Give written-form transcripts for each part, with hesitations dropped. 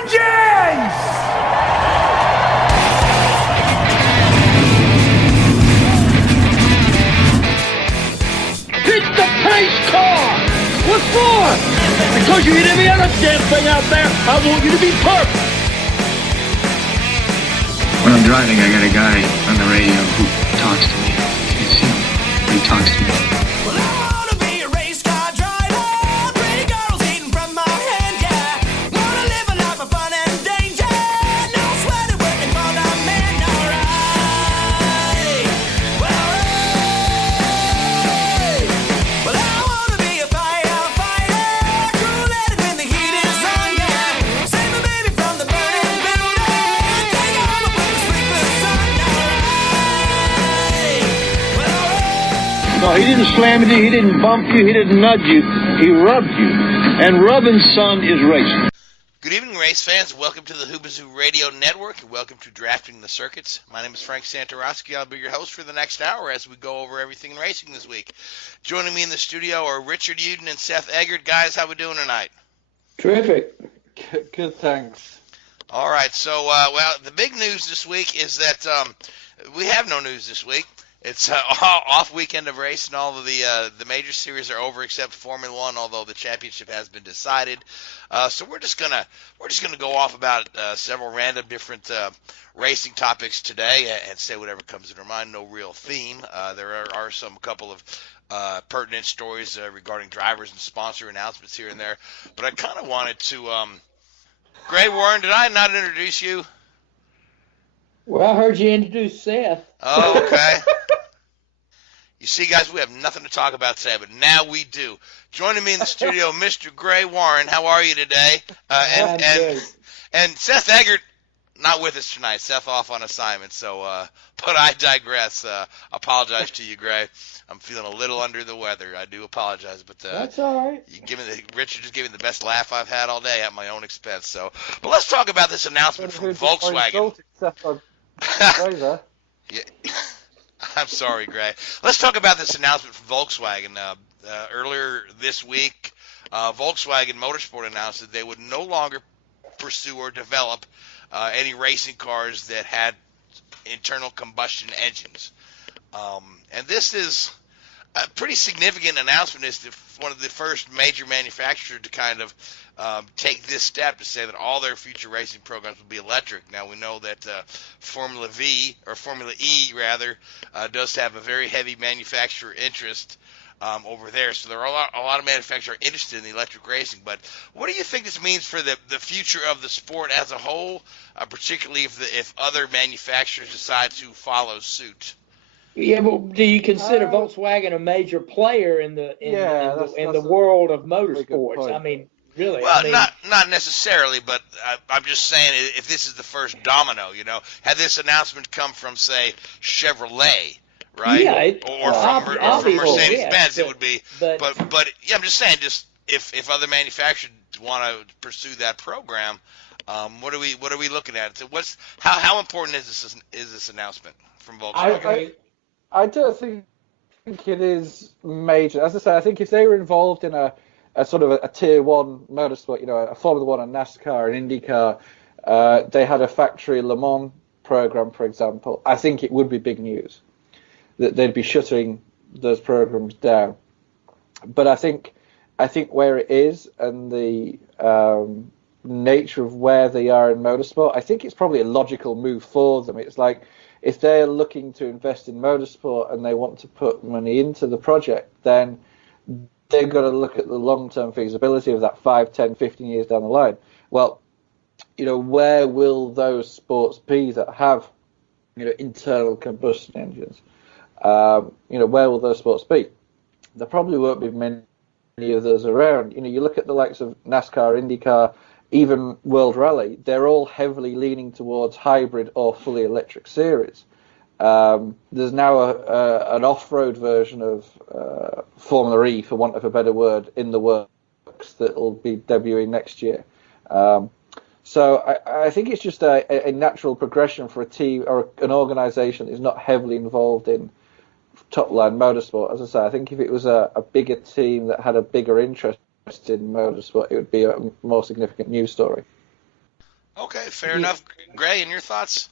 engines! Hit the pace car! What for? Because you hit every other damn thing out there. I want you to be perfect. When I'm driving, I got a guy on the radio who talks to me. Can't see him, but he talks to me. Well, I wanna be a race car driver. Pretty girls eating from my hand, yeah. Wanna live a life of fun and danger. No sweating working for the man, alright. Well, I wanna be a firefighter. Cool-headed when the heat is on, yeah. Save my baby from the burning building. Take her home and put to sleep with the sun, alright. No, he didn't slam you, he didn't bump you, he didn't nudge you, he rubbed you. And rubbing, son, is racing. Good evening, race fans. Welcome to the Hoobazoo Radio Network, and welcome to Drafting the Circuits. My name is Frank Santorowski. I'll be your host for the next hour as we go over everything in racing this week. Joining me in the studio are Richard Uden and Seth Eggert. Guys, how we doing tonight? Terrific. Good, thanks. All right, so, well, the big news this week is that we have no news this week. It's off weekend of race, and all of the major series are over except Formula One, although the championship has been decided. So we're just gonna go off about several random different racing topics today and say whatever comes to our mind. No real theme. There are a couple of pertinent stories regarding drivers and sponsor announcements here and there, but I kind of wanted to. Gray Warren, did I not introduce you? Well, I heard you introduce Seth. Oh, okay. You see, guys, we have nothing to talk about today, but now we do. Joining me in the studio, Mr. Gray Warren. How are you today? And Seth Eggert, not with us tonight. Seth off on assignment. So, but I digress. Apologize to you, Gray. I'm feeling a little under the weather. I do apologize, but that's all right. Richard just gave me the best laugh I've had all day at my own expense. So, but let's talk about this announcement from Volkswagen. Yeah. I'm sorry, Gray. Let's talk about this announcement from Volkswagen. Earlier this week, Volkswagen Motorsport announced that they would no longer pursue or develop any racing cars that had internal combustion engines. And this is a pretty significant announcement. It's one of the first major manufacturers to kind of take this step to say that all their future racing programs will be electric. Now, we know that Formula E does have a very heavy manufacturer interest over there. So there are a lot of manufacturers interested in the electric racing. But what do you think this means for the future of the sport as a whole, particularly if other manufacturers decide to follow suit? Yeah, but do you consider Volkswagen a major player in the world of motorsports? I mean, really? Well, not necessarily, but I'm just saying if this is the first domino, had this announcement come from, say, Chevrolet, right? Yeah, or from Mercedes-Benz, it would be. But yeah, I'm just saying, just if other manufacturers want to pursue that program, what are we looking at? So how important is this announcement from Volkswagen? I don't think it is major. As I say, I think if they were involved in a sort of a tier one motorsport, a Formula One, a NASCAR, an IndyCar, they had a factory Le Mans program, for example, I think it would be big news that they'd be shutting those programs down. But I think where it is and the nature of where they are in motorsport, I think it's probably a logical move for them. It's like, if they're looking to invest in motorsport and they want to put money into the project, then they've got to look at the long-term feasibility of that 5, 10, 15 years down the line. Well, where will those sports be that have, internal combustion engines? Where will those sports be? There probably won't be many of those around. You look at the likes of NASCAR, IndyCar, even World Rally, they're all heavily leaning towards hybrid or fully electric series. There's now an off-road version of Formula E, for want of a better word, in the works that will be debuting next year. So I think it's just a natural progression for a team or an organisation that is not heavily involved in top-line motorsport. As I say, I think if it was a bigger team that had a bigger interest in motorsport, it would be a more significant news story. Okay, fair enough. Gray, and your thoughts?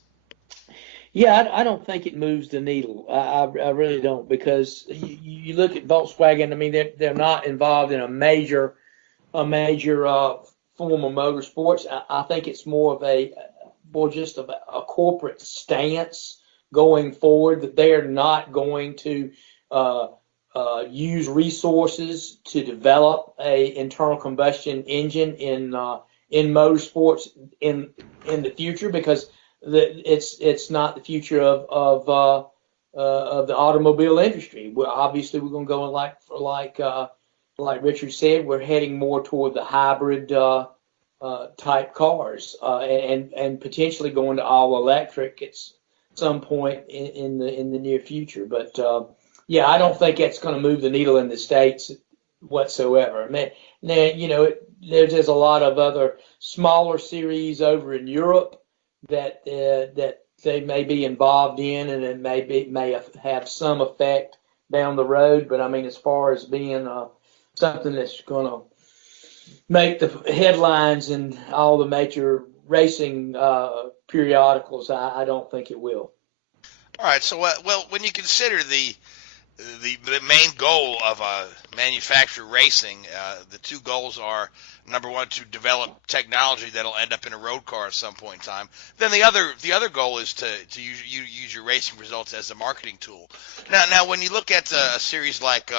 Yeah, I don't think it moves the needle. I really don't, because you look at Volkswagen. I mean, they're not involved in a major form of motorsports. I think it's more of just of a corporate stance going forward, that they are not going to use resources to develop a internal combustion engine in motorsports in the future, because it's not the future of the automobile industry. Obviously we're going to go like Richard said, we're heading more toward the hybrid type cars, and potentially going to all electric at some point in the near future. But yeah, I don't think that's going to move the needle in the States whatsoever. I mean, now, there's a lot of other smaller series over in Europe that they may be involved in, and it may have some effect down the road. But I mean, as far as being something that's going to make the headlines in all the major racing periodicals, I don't think it will. All right. So, well, when you consider the main goal of manufacturer racing, the two goals are, number one, to develop technology that'll end up in a road car at some point in time. Then the other goal is to use your racing results as a marketing tool. Now when you look at a series like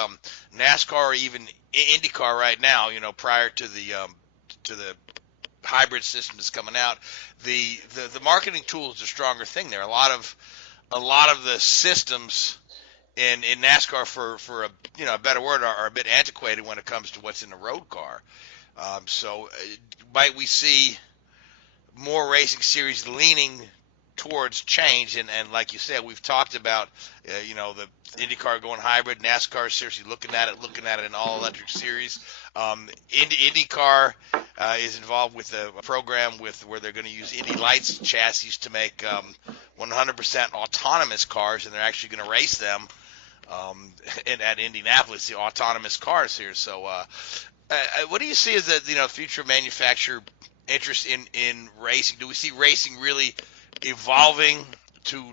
NASCAR or even Indycar right now, prior to the hybrid system that's coming out, the marketing tool is a stronger thing there. A lot of the systems in NASCAR, for a better word, are a bit antiquated when it comes to what's in the road car. So might we see more racing series leaning towards change? And like you said, we've talked about the IndyCar going hybrid, NASCAR is seriously looking at it in all electric series. IndyCar is involved with a program where they're going to use Indy Lights chassis to make 100% autonomous cars, and they're actually going to race them at Indianapolis, the autonomous cars here. So what do you see as the future manufacturer interest in racing? Do we see racing really evolving to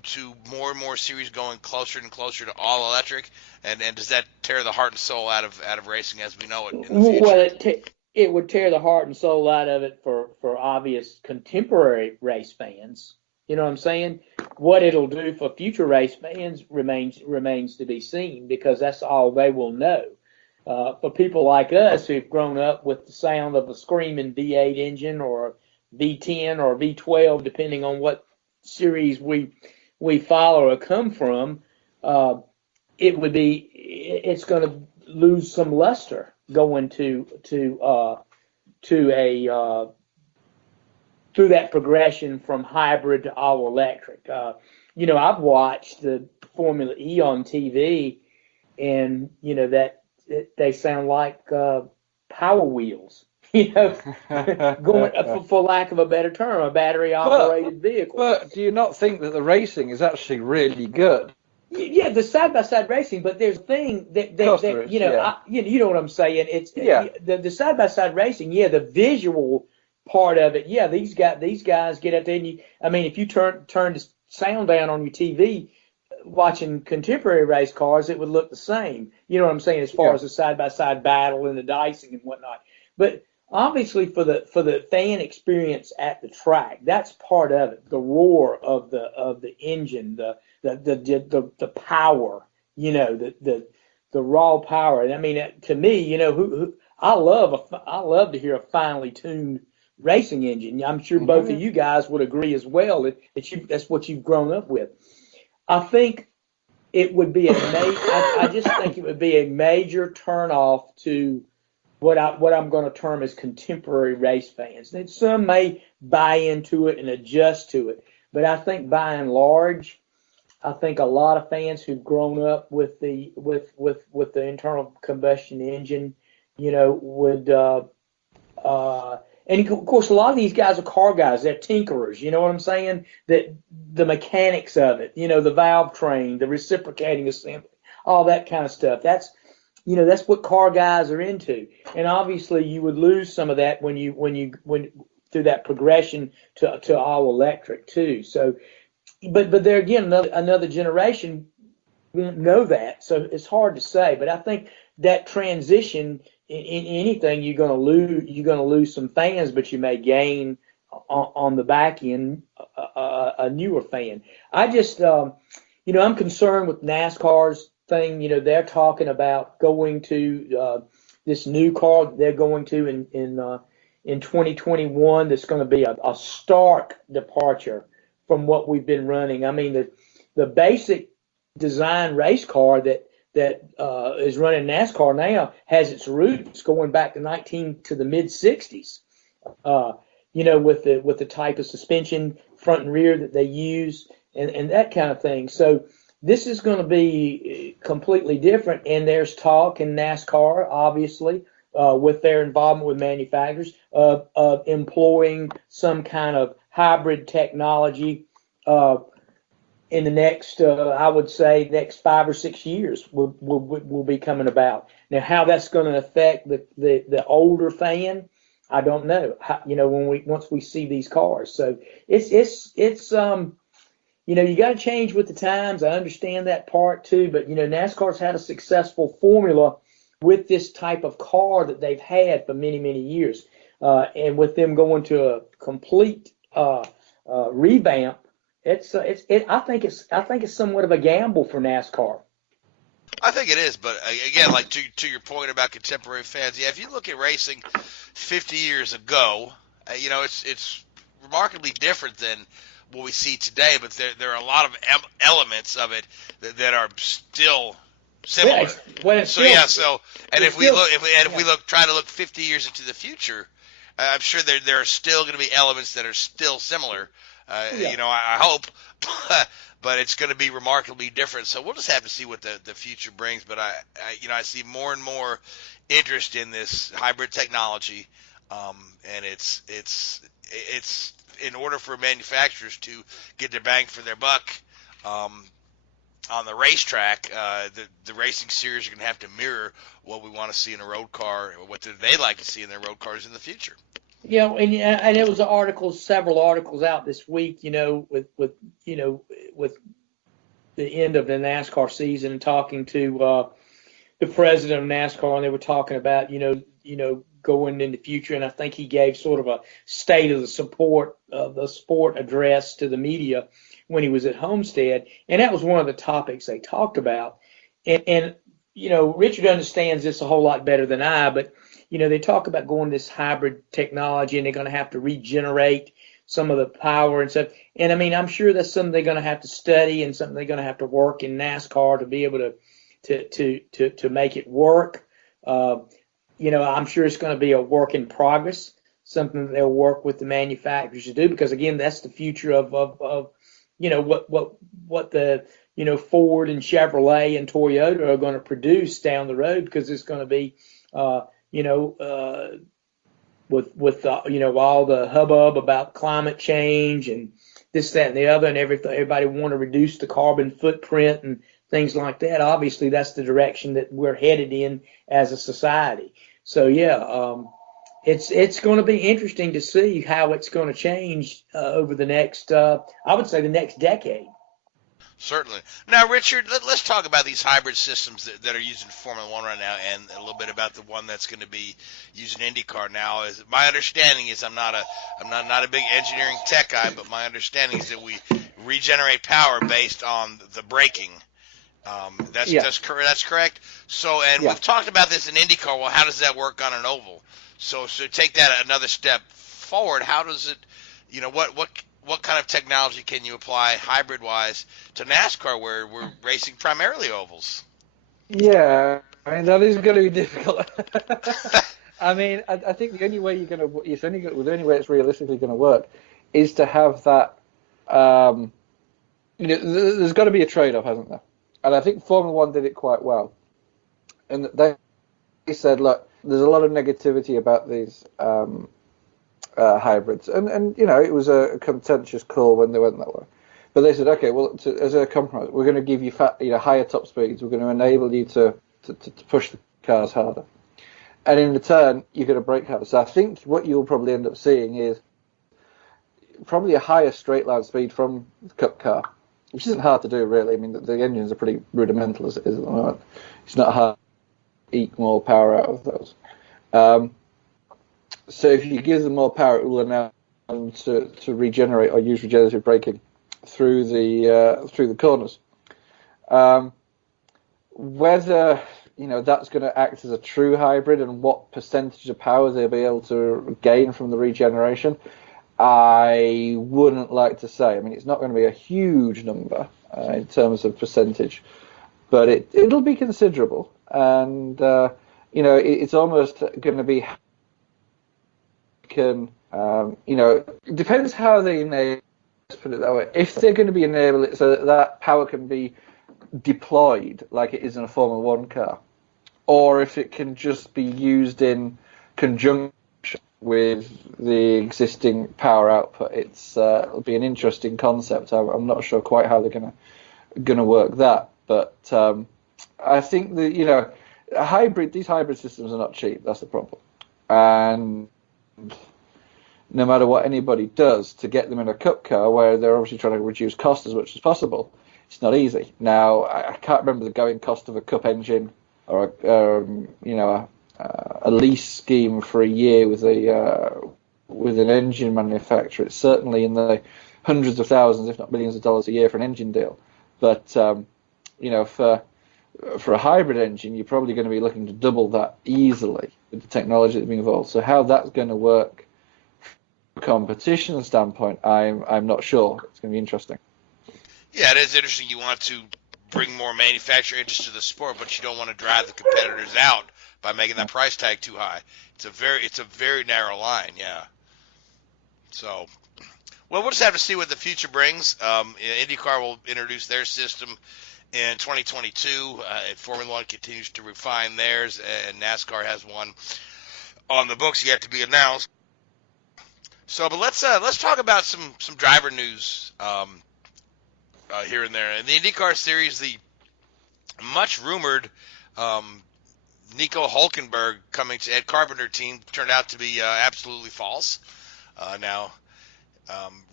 more and more series going closer and closer to all electric, and does that tear the heart and soul out of racing as we know it in the future? Well, it would tear the heart and soul out of it for obvious contemporary race fans. You know what I'm saying? What it'll do for future race fans remains to be seen, because that's all they will know. For people like us who've grown up with the sound of a screaming V8 engine or V10 or V12, depending on what series we follow or come from, it's going to lose some luster going through that progression from hybrid to all electric. I've watched the Formula E on TV, and that they sound like Power Wheels. Going for lack of a better term, a battery-operated vehicle. But do you not think that the racing is actually really good? Yeah, the side-by-side racing, but there's a thing that you know what I'm saying. It's the side-by-side racing. Yeah, the visual part of it. Yeah, these guys get out there, and if you turn the sound down on your TV, watching contemporary race cars, it would look the same. You know what I'm saying, as far as the side-by-side battle and the dicing and whatnot. But obviously, for the fan experience at the track, that's part of it. The roar of the engine, the power, the raw power. And to me, I love to hear a finely tuned racing engine. I'm sure both of you guys would agree as well that's what you've grown up with. I think it would be I just think it would be a major turnoff to what I'm going to term as contemporary race fans. And some may buy into it and adjust to it, but I think by and large, I think a lot of fans who've grown up with the internal combustion engine, would and of course a lot of these guys are car guys. They're tinkerers. You know what I'm saying? That the mechanics of it, the valve train, the reciprocating assembly, all that kind of stuff. That's what car guys are into. And obviously you would lose some of that when through through that progression to all electric too. So, but there again, another generation won't know that, so it's hard to say. But I think that transition in anything, you're going to lose some fans, but you may gain on the back end a newer fan. I just I'm concerned with NASCAR's thing. They're talking about going to this new car that they're going to in 2021. That's going to be a stark departure from what we've been running. I mean, the basic design race car that is running NASCAR now has its roots going back to the mid 60s. With the type of suspension front and rear that they use and that kind of thing. So this is going to be completely different. And there's talk in NASCAR, obviously, with their involvement with manufacturers, of employing some kind of hybrid technology in the next, I would say, next 5 or 6 years will be coming about. Now, how that's going to affect the older fan, I don't know. Once we see these cars, so it's you got to change with the times. I understand that part too, but NASCAR's had a successful formula with this type of car that they've had for many, many years, and with them going to a complete revamp, I think it's somewhat of a gamble for NASCAR. I think it is, but again, like to your point about contemporary fans, yeah, if you look at racing 50 years ago, it's remarkably different than what we see today, but there are a lot of elements of it that are still similar. If we try to look 50 years into the future, I'm sure there are still going to be elements that are still similar. I hope, but it's going to be remarkably different. So we'll just have to see what the future brings. But I see more and more interest in this hybrid technology, and it's in order for manufacturers to get their bang for their buck on the racetrack. The racing series are going to have to mirror what we want to see in a road car, or what they like to see in their road cars in the future. And it was several articles out this week, with the end of the NASCAR season, and talking to the president of NASCAR, and they were talking about, going in the future. And I think he gave sort of a state of the sport address to the media when he was at Homestead. And that was one of the topics they talked about. And Richard understands this a whole lot better than I, but they talk about going this hybrid technology, and they're going to have to regenerate some of the power and stuff. And I mean, I'm sure that's something they're going to have to study and something they're going to have to work in NASCAR to be able to make it work. I'm sure it's going to be a work in progress, something that they'll work with the manufacturers to do, because again, that's the future of what the Ford and Chevrolet and Toyota are going to produce down the road, because it's going to be with all the hubbub about climate change and this, that, and the other, and everybody want to reduce the carbon footprint and things like that. Obviously, that's the direction that we're headed in as a society. So it's going to be interesting to see how it's going to change over the next, I would say, the next decade. Certainly. Now, Richard, let's talk about these hybrid systems that are used in Formula One right now, and a little bit about the one that's going to be used in IndyCar now. My understanding is I'm not a big engineering tech guy, but my understanding is that we regenerate power based on the braking. That's correct. So, and we've talked about this in IndyCar. Well, how does that work on an oval? So take that another step forward. How does it? What kind of technology can you apply hybrid-wise to NASCAR, where we're racing primarily ovals? Yeah, I mean, that is going to be difficult. I mean, I think the only way the only way it's realistically going to work is to have that. There's got to be a trade-off, hasn't there? And I think Formula One did it quite well. And they said, look, there's a lot of negativity about these hybrids, and it was a contentious call when they went that way. But they said, okay, well, as a compromise, we're going to give you higher top speeds. We're going to enable you to push the cars harder, and in return, you're going to brake harder. So I think what you'll probably end up seeing is probably a higher straight line speed from the Cup car, which isn't hard to do, really. I mean, the engines are pretty rudimental as it is at the moment. It's not hard to eke more power out of those. So if you give them more power, it will allow them to regenerate or use regenerative braking through the corners. Whether that's going to act as a true hybrid and what percentage of power they'll be able to gain from the regeneration, I wouldn't like to say. I mean, it's not going to be a huge number in terms of percentage, but it'll be considerable. And it's almost going to be it depends how they enable. Let's put it that way. If they're going to be enabled so that power can be deployed like it is in a Formula One car, or if it can just be used in conjunction with the existing power output, it'll be an interesting concept. I'm not sure quite how they're going to work that, but I think that these hybrid systems are not cheap. That's the problem, and no matter what anybody does to get them in a Cup car, where they're obviously trying to reduce cost as much as possible, it's not easy. Now, I can't remember the going cost of a Cup engine or a lease scheme for a year with an engine manufacturer. It's certainly in the hundreds of thousands, if not millions of dollars a year for an engine deal. But for a hybrid engine, you're probably going to be looking to double that easily with the technology that's being involved. So how that's going to work from a competition standpoint, I'm not sure. It's going to be interesting. Yeah, it is interesting. You want to bring more manufacturer interest to the sport, but you don't want to drive the competitors out by making that price tag too high. It's a very narrow line, yeah. So, well, we'll just have to see what the future brings. IndyCar will introduce their system in 2022. Formula One continues to refine theirs, and NASCAR has one on the books yet to be announced. So, but let's talk about some driver news here and there. In the IndyCar series, the much rumored Nico Hülkenberg coming to Ed Carpenter team turned out to be absolutely false. Now,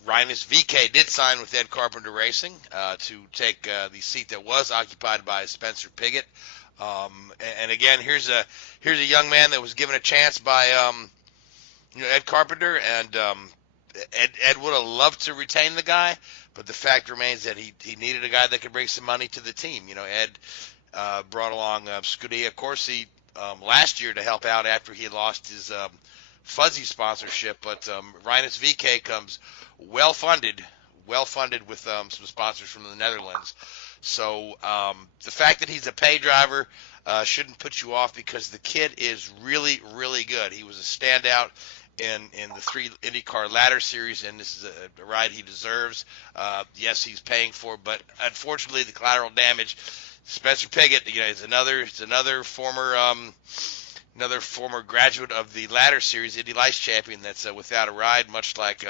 Rinus VeeKay did sign with Ed Carpenter Racing to take the seat that was occupied by Spencer Pigot. And again, here's a young man that was given a chance by Ed Carpenter, and Ed would have loved to retain the guy, but the fact remains that he needed a guy that could bring some money to the team. Ed brought along Scuderia Corsi last year to help out after he had lost his fuzzy sponsorship, but Rinus VeeKay comes well funded with some sponsors from the Netherlands. So the fact that he's a pay driver shouldn't put you off, because the kid is really, really good. He was a standout in the 3 IndyCar ladder series, and this is a ride he deserves. Yes, he's paying for it, but unfortunately the collateral damage. Spencer Pigot, is another former graduate of the ladder series, Indy Lights champion, that's without a ride, much like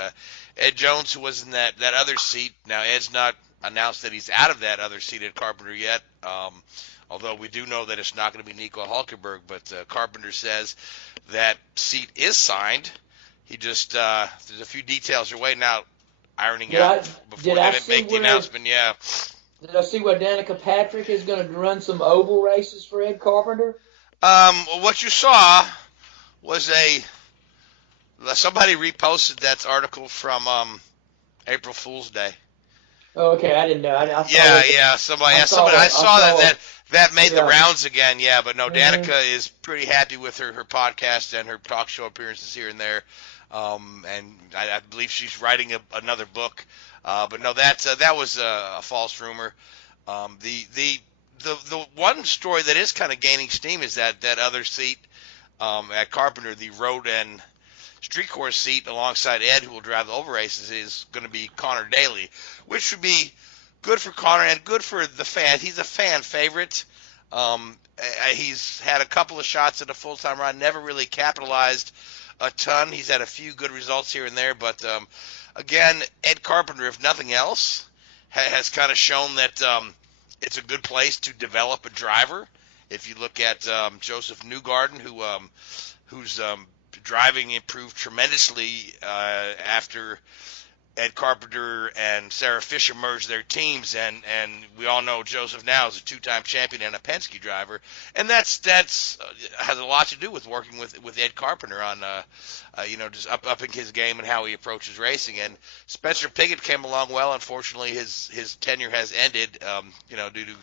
Ed Jones, who was in that other seat. Now, Ed's not announced that he's out of that other seat at Carpenter yet, although we do know that it's not going to be Nico Hülkenberg, but Carpenter says that seat is signed. He just, there's a few details you're waiting out, ironing out before they make the announcement, yeah. Did I see where Danica Patrick is going to run some oval races for Ed Carpenter? What you saw was somebody reposted that article from April Fool's Day. Oh, okay, I didn't know. I saw that made the rounds again. Yeah, but no, Danica is pretty happy with her podcast and her talk show appearances here and there, and I believe she's writing another book. But no, that was a false rumor. The one story that is kind of gaining steam is that other seat at Carpenter, the road and street course seat alongside Ed, who will drive the oval races, is going to be Connor Daly, which would be good for Connor and good for the fans. He's a fan favorite. He's had a couple of shots at a full-time ride, never really capitalized a ton. He's had a few good results here and there, but again, Ed Carpenter, if nothing else, has kind of shown that it's a good place to develop a driver. If you look at Joseph Newgarden, whose driving improved tremendously after Ed Carpenter and Sarah Fisher merged their teams, and we all know Joseph now is a two-time champion and a Penske driver, and that's has a lot to do with working with Ed Carpenter on just upping his game and how he approaches racing. And Spencer Pigot came along well. Unfortunately, his tenure has ended, due to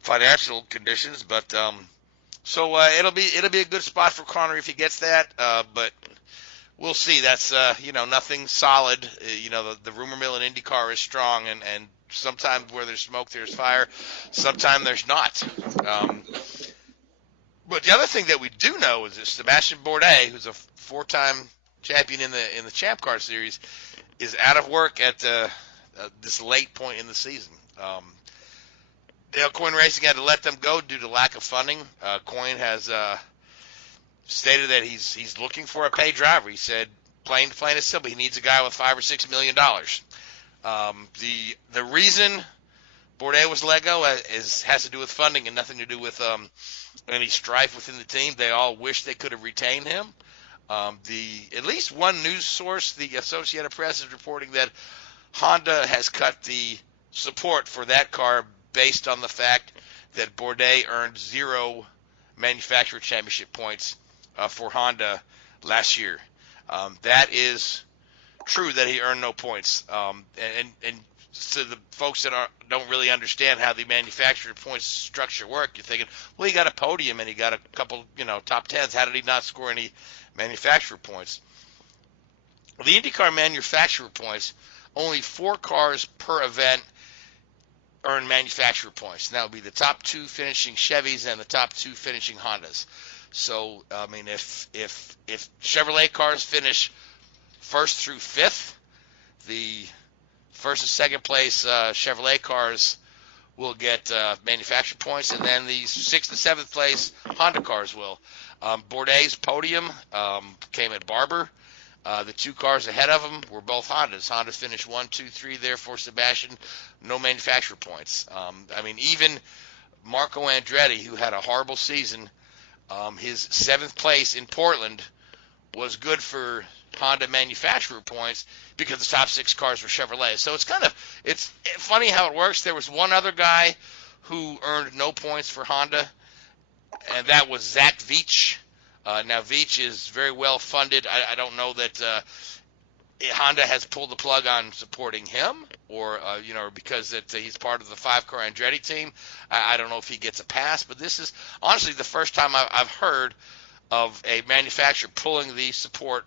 financial conditions, but so it'll be a good spot for Connery if he gets that, but. We'll see. That's, nothing solid. The rumor mill in IndyCar is strong, and sometimes where there's smoke, there's fire. Sometimes there's not. But the other thing that we do know is that Sebastien Bourdais, who's a four-time champion in the Champ Car Series, is out of work at this late point in the season. Dale Coyne Racing had to let them go due to lack of funding. Coyne has stated that he's looking for a paid driver. He said, plain and simple, he needs a guy with $5 or $6 million. The reason Bourdais was let go has to do with funding and nothing to do with any strife within the team. They all wish they could have retained him. At least one news source, the Associated Press, is reporting that Honda has cut the support for that car based on the fact that Bourdais earned 0 manufacturer championship points for Honda last year. That is true that he earned no points. And to the folks that don't really understand how the manufacturer points structure work, you're thinking, well, he got a podium and he got a couple, top tens. How did he not score any manufacturer points? Well, the IndyCar manufacturer points, only 4 cars per event earn manufacturer points. And that would be the top 2 finishing Chevys and the top 2 finishing Hondas. So, I mean, if Chevrolet cars finish 1st through 5th, the 1st and 2nd place Chevrolet cars will get manufacturer points, and then the 6th and 7th place Honda cars will. Bourdais' podium came at Barber. The 2 cars ahead of him were both Hondas. Honda finished 1, 2, 3 there for Sebastien. No manufacturer points. Even Marco Andretti, who had a horrible season, his 7th place in Portland was good for Honda manufacturer points because the top 6 cars were Chevrolet. So it's funny how it works. There was one other guy who earned no points for Honda, and that was Zach Veach. Now Veach is very well funded. I don't know that Honda has pulled the plug on supporting him, or because he's part of the 5-car Andretti team. I don't know if he gets a pass, but this is honestly the first time I've heard of a manufacturer pulling the support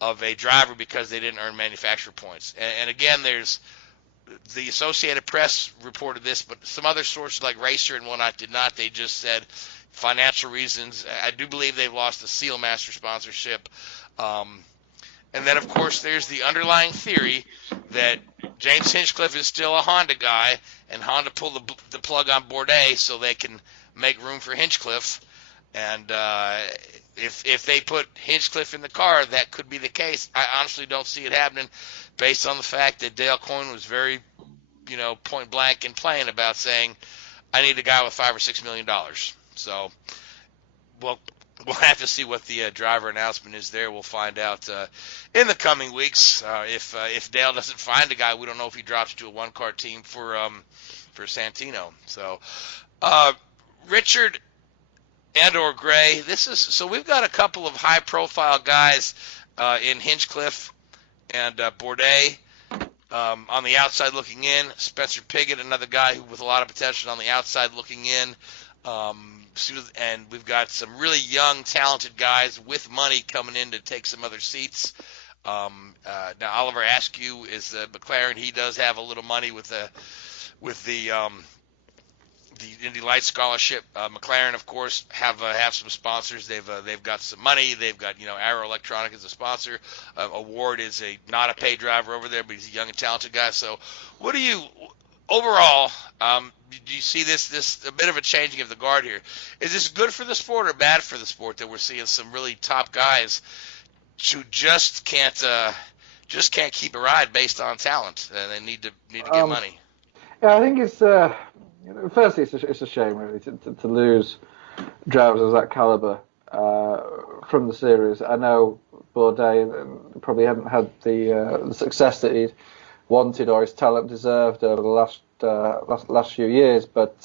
of a driver because they didn't earn manufacturer points. And again, there's the Associated Press reported this, but some other sources like Racer and whatnot did not. They just said financial reasons. I do believe they've lost the Sealmaster sponsorship. And then, of course, there's the underlying theory that James Hinchcliffe is still a Honda guy, and Honda pulled the plug on Bourdais so they can make room for Hinchcliffe. And if they put Hinchcliffe in the car, that could be the case. I honestly don't see it happening based on the fact that Dale Coyne was very, point blank and plain about saying, I need a guy with $5 or $6 million. So, we'll have to see what the driver announcement is there. We'll find out in the coming weeks. If Dale doesn't find a guy, we don't know if he drops to a 1-car team for Santino. So, Richard and/or Gray, we've got a couple of high-profile guys in Hinchcliffe and Bourdais on the outside looking in. Spencer Pigot, another guy with a lot of potential on the outside looking in. And we've got some really young, talented guys with money coming in to take some other seats. Now, Oliver Askew is McLaren. He does have a little money with the Indy Lights scholarship. McLaren, of course, have some sponsors. They've got some money. They've got Arrow Electronic as a sponsor. Award is not a paid driver over there, but he's a young and talented guy. So, what do you overall? Do you see this a bit of a changing of the guard here? Is this good for the sport or bad for the sport that we're seeing some really top guys who just can't keep a ride based on talent, and they need to get money? Yeah, I think it's firstly it's a shame really to lose drivers of that caliber from the series. I know Bourdais probably hadn't had the success that he'd wanted or his talent deserved over the last few years. But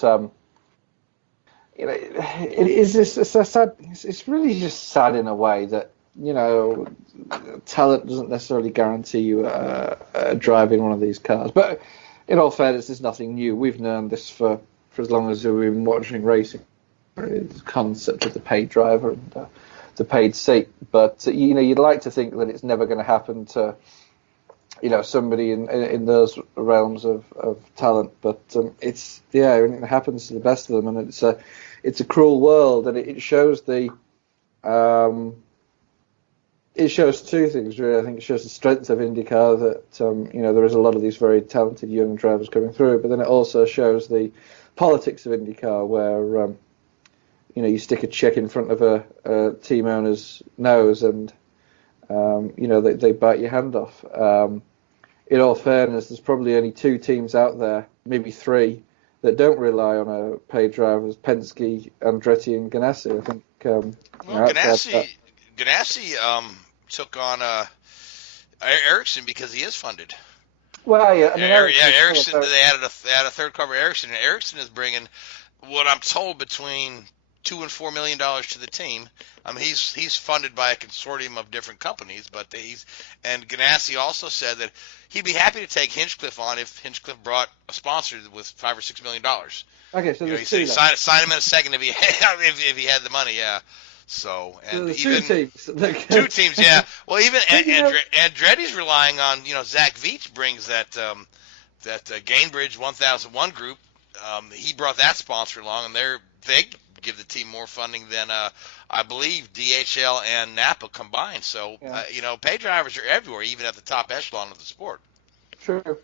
it's really just sad in a way that, talent doesn't necessarily guarantee you a drive in one of these cars. But in all fairness, there's nothing new. We've known this for as long as we've been watching racing. The concept of the paid driver and the paid seat. But you'd like to think that it's never going to happen to somebody in those realms of talent. But it happens to the best of them, and it's a cruel world, and it shows it shows two things really. I think it shows the strength of IndyCar that there is a lot of these very talented young drivers coming through, but then it also shows the politics of IndyCar, where you stick a check in front of a team owner's nose, and they bite your hand off. In all fairness, there's probably only 2 teams out there, maybe 3, that don't rely on a paid driver: Penske, Andretti, and Ganassi. I think. Ganassi took on Ericsson because he is funded. Well, yeah, Ericsson. They added a third car for Ericsson, and Ericsson is bringing, what I'm told, between $2 and $4 million to the team. I mean, he's funded by a consortium of different companies, but and Ganassi also said that he'd be happy to take Hinchcliffe on if Hinchcliffe brought a sponsor with $5 or $6 million. Okay, so he said he'd sign him in a second if he had the money, yeah. So and even 2 teams. 2 teams, yeah. Well, even Andretti's relying on Zach Veach brings that Gainbridge 1001 group. He brought that sponsor along, and they give the team more funding than I believe DHL and Napa combined. So paid drivers are everywhere, even at the top echelon of the sport. True.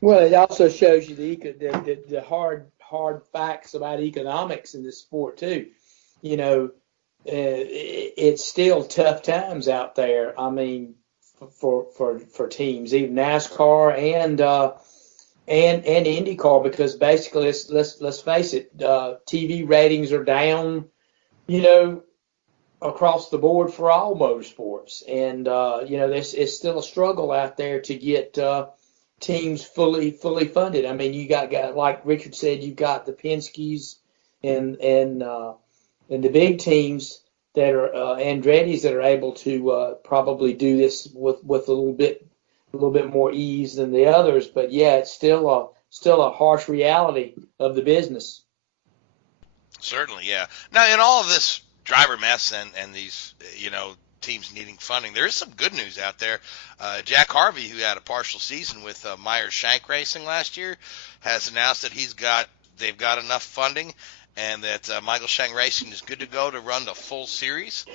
Well, it also shows you the hard facts about economics in this sport too. It's still tough times out there. I mean, for teams, even NASCAR and IndyCar, because basically, let's face it, TV ratings are down, across the board for all motorsports, and it's still a struggle out there to get teams fully funded. I mean, you got like Richard said, you've got the Penske's and the big teams that are Andretti's that are able to probably do this with a little bit more ease than the others. But yeah, it's still a harsh reality of the business. Certainly, yeah. Now, in all of this driver mess and these teams needing funding, there is some good news out there. Jack Harvey, who had a partial season with Myers Shank Racing last year, has announced that they've got enough funding, and that Michael Shank Racing is good to go to run the full series.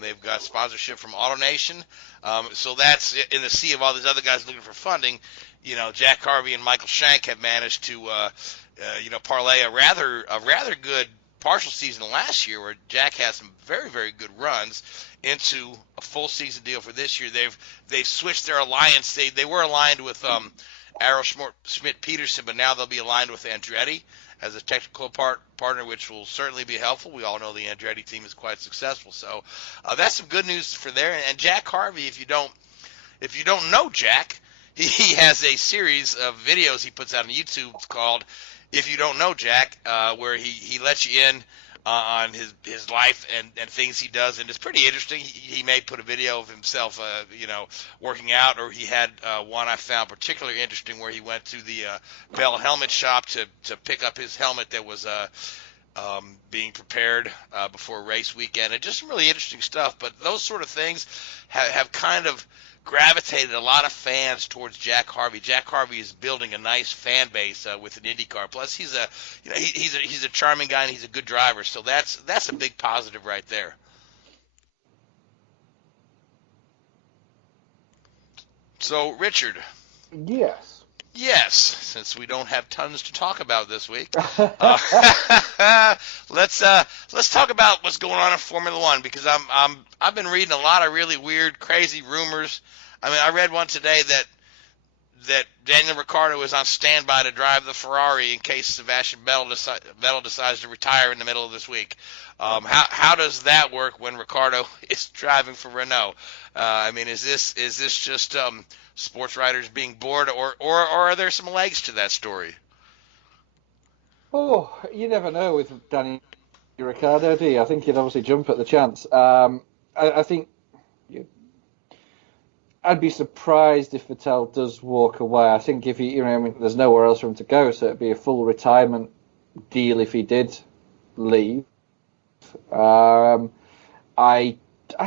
They've got sponsorship from AutoNation. So that's in the sea of all these other guys looking for funding. Jack Harvey and Michael Shank have managed to, parlay a rather good partial season last year, where Jack had some very, very good runs, into a full season deal for this year. They've switched their alliance. They were aligned with Arrow Schmidt Peterson, but now they'll be aligned with Andretti as a technical partner, which will certainly be helpful. We all know the Andretti team is quite successful, so that's some good news for there. And Jack Harvey, if you don't know Jack, he has a series of videos he puts out on YouTube called "If You Don't Know Jack," where he lets you in on his life and things he does, and it's pretty interesting. He may put a video of himself, working out, or he had one I found particularly interesting where he went to the Bell Helmet Shop to pick up his helmet that was being prepared before race weekend, and just some really interesting stuff. But those sort of things have kind of gravitated a lot of fans towards Jack Harvey. Jack Harvey is building a nice fan base with an IndyCar. Plus, he's a charming guy and he's a good driver. So that's a big positive right there. So, Richard. Yes, since we don't have tons to talk about this week, let's talk about what's going on in Formula One, because I've been reading a lot of really weird, crazy rumors. I mean, I read one today that Daniel Ricciardo is on standby to drive the Ferrari in case Sebastian Vettel decides to retire in the middle of this week. How does that work when Ricciardo is driving for Renault? I mean, is this just sports writers being bored, or are there some legs to that story? Oh, you never know with Danny Ricciardo, do you? I think he'd obviously jump at the chance. I think I'd be surprised if Vettel does walk away. I think if he, I mean, there's nowhere else for him to go, so it'd be a full retirement deal if he did leave. I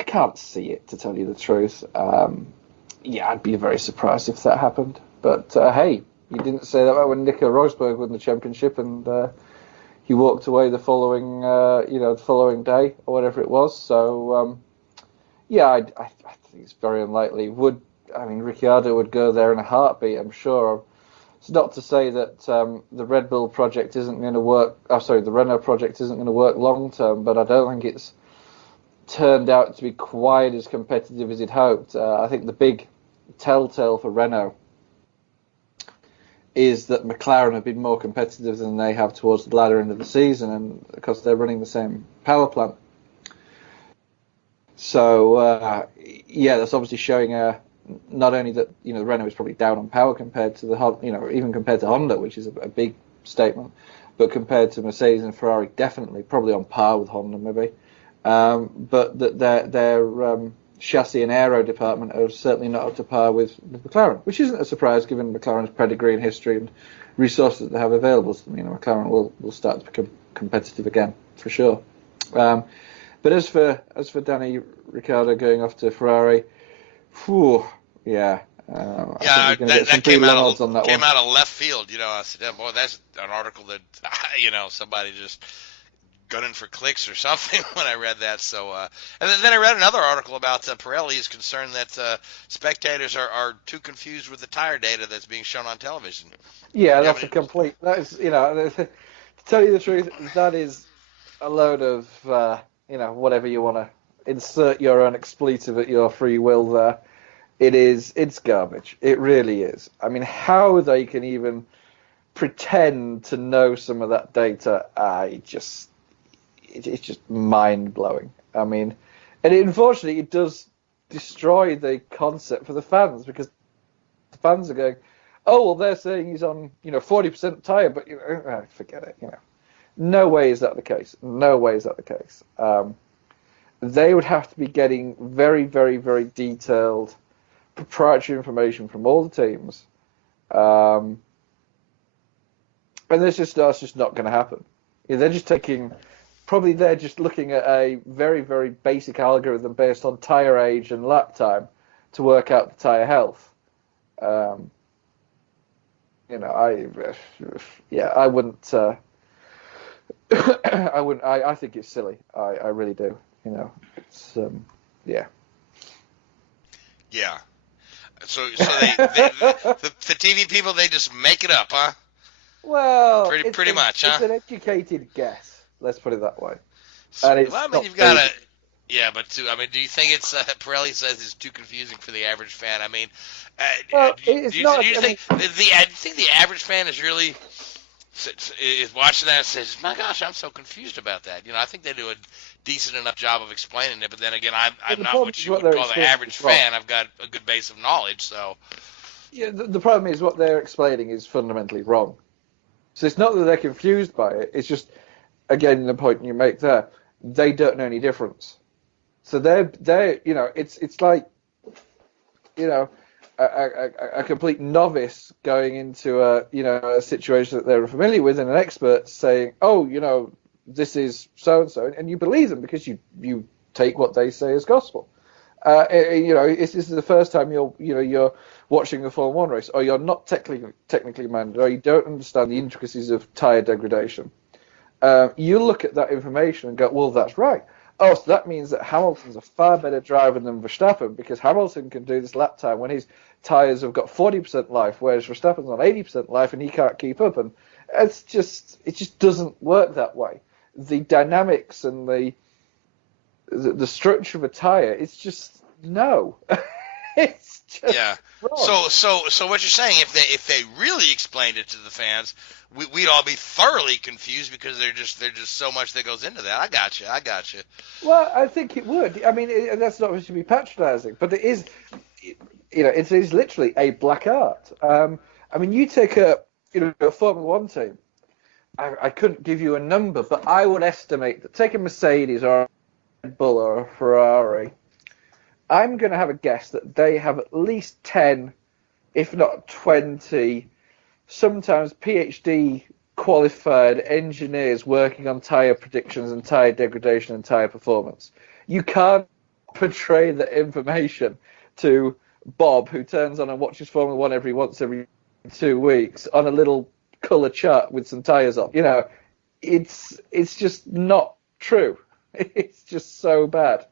can't see it, to tell you the truth. I'd be very surprised if that happened. But hey, you didn't say that when Nico Rosberg won the championship and he walked away the following day or whatever it was. So I think it's very unlikely. Ricciardo would go there in a heartbeat, I'm sure. It's not to say that the Red Bull project isn't going to work. The Renault project isn't going to work long term, but I don't think it's turned out to be quite as competitive as he'd hoped. I think the big telltale for Renault is that McLaren have been more competitive than they have towards the latter end of the season, and because they're running the same power plant. So that's obviously showing not only that Renault is probably down on power compared to even compared to Honda, which is a big statement, but compared to Mercedes and Ferrari, definitely probably on par with Honda maybe. But that their chassis and aero department are certainly not up to par with McLaren, which isn't a surprise given McLaren's pedigree and history and resources that they have available to them. McLaren will start to become competitive again for sure. But as for Danny Ricciardo going off to Ferrari, that came out of left field. I said, boy, that's an article that somebody just gunning for clicks or something when I read that. So, and then I read another article about Pirelli is concerned that spectators are too confused with the tire data that's being shown on television. Yeah, that is, to tell you the truth, that is a load of, whatever you want to insert your own expletive at your free will there. It's garbage. It really is. I mean, how they can even pretend to know some of that data, it's just mind-blowing. I mean, and unfortunately, it does destroy the concept for the fans, because the fans are going, oh, well, they're saying he's on, 40% tyre, but, forget it, No way is that the case. No way is that the case. They would have to be getting very, very, very detailed proprietary information from all the teams. And that's just not going to happen. They're just looking at a very, very basic algorithm based on tyre age and lap time to work out the tyre health. I wouldn't. I think it's silly. I really do. It's yeah. Yeah. So the TV people, they just make it up, huh? Well, pretty much, huh? It's an educated guess. Let's put it that way. So, and it's you've got to. Yeah, but do you think it's Pirelli says it's too confusing for the average fan? I mean, do you think the average fan is really is watching that and says, "My gosh, I'm so confused about that." I think they do a decent enough job of explaining it, but then again, I'm not what you would call the average fan. I've got a good base of knowledge, so. Yeah, the problem is what they're explaining is fundamentally wrong. So it's not that they're confused by it. It's just, again, the point you make there, they don't know any difference. So they're it's like, a complete novice going into a situation that they're familiar with, and an expert saying, oh, this is so and so, and you believe them because you take what they say as gospel. This is the first time you're watching a Formula 1 race, or you're not technically minded, or you don't understand the intricacies of tyre degradation. You look at that information and go, well, that's right. Oh, so that means that Hamilton's a far better driver than Verstappen, because Hamilton can do this lap time when his tyres have got 40% life, whereas Verstappen's on 80% life and he can't keep up. And it just doesn't work that way. The dynamics and the structure of a tyre, it's just no. It's just wrong. So what you're saying, if they really explained it to the fans, we'd all be thoroughly confused because there's just so much that goes into that. I got you. Well, I think it would. I mean, that's not to be patronising, but it is. It is literally a black art. I mean, you take a Formula One team. I couldn't give you a number, but I would estimate that take a Mercedes or a Red Bull or a Ferrari. I'm going to have a guess that they have at least 10, if not 20, sometimes PhD qualified engineers working on tyre predictions and tyre degradation and tyre performance. You can't portray that information to Bob, who turns on and watches Formula One once every 2 weeks on a little colour chart with some tyres on. It's just not true. It's just so bad.